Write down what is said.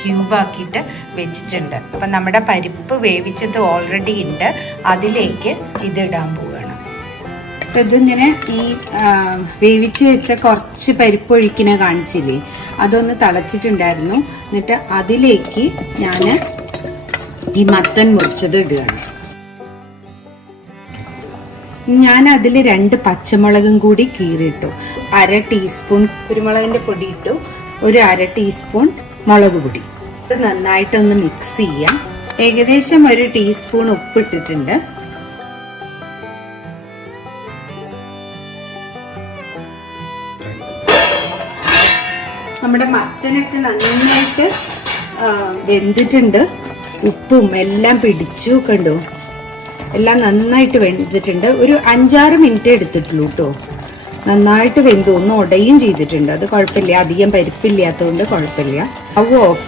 ക്യൂബാക്കിയിട്ട് വെച്ചിട്ടുണ്ട്. അപ്പം നമ്മുടെ പരിപ്പ് വേവിച്ചത് ഓൾറെഡി ഉണ്ട്, അതിലേക്ക് ഇതിടാൻ പോവുകയാണ്. അപ്പം ഇതിങ്ങനെ ഈ വേവിച്ച് വെച്ച കുറച്ച് പരിപ്പ് ഒഴിക്കണ കാണിച്ചില്ലേ, അതൊന്ന് തിളച്ചിട്ടുണ്ടായിരുന്നു. എന്നിട്ട് അതിലേക്ക് ഞാൻ ഈ മത്തൻ മുറിച്ചത് ഇടുകയാണ്. ഞാൻ അതിൽ 2 പച്ചമുളകും കൂടി കീറിയിട്ടു. 1/2 ടീസ്പൂൺ കുരുമുളകിന്റെ പൊടി ഇട്ടു, ഒരു 1/2 ടീസ്പൂൺ മുളക് പൊടി. ഇത് നന്നായിട്ടൊന്ന് മിക്സ് ചെയ്യാം. ഏകദേശം 1 ടീസ്പൂൺ ഉപ്പ് ഇട്ടിട്ടുണ്ട്. നമ്മുടെ മത്തനൊക്കെ നന്നായിട്ട് വെന്തിട്ടുണ്ട്. ഉപ്പും എല്ലാം പിടിച്ചു, കണ്ടോ, എല്ലാം നന്നായിട്ട് വെന്തിട്ടുണ്ട്. ഒരു 5-6 മിനിറ്റ് എടുത്തിട്ടുള്ളൂ കേട്ടോ. നന്നായിട്ട് വെന്തു, ഒന്ന് ഉടയും ചെയ്തിട്ടുണ്ട്. അത് കുഴപ്പമില്ല, അധികം പരിപ്പില്ലാത്തതുകൊണ്ട് കുഴപ്പമില്ല. Stove off